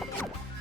you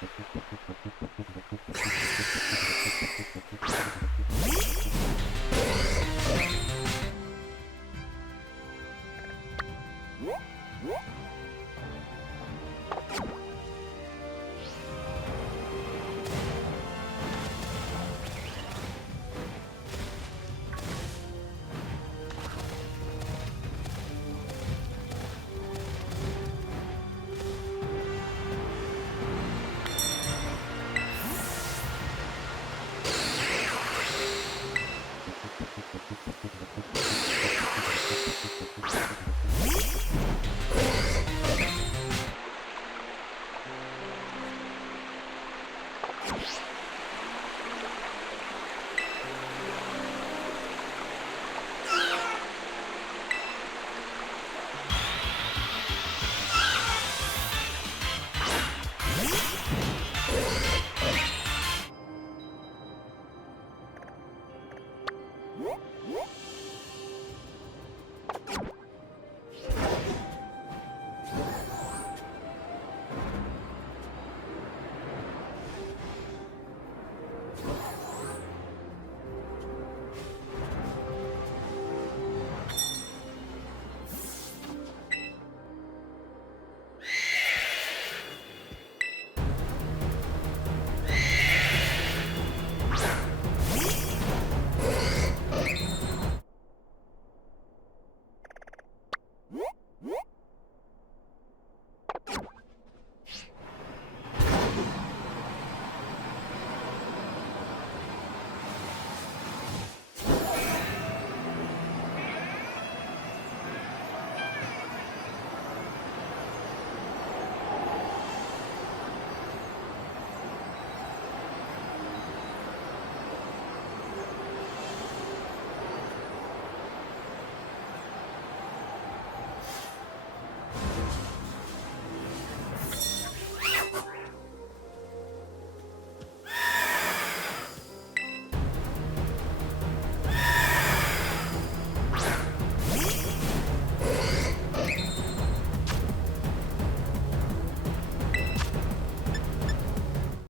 you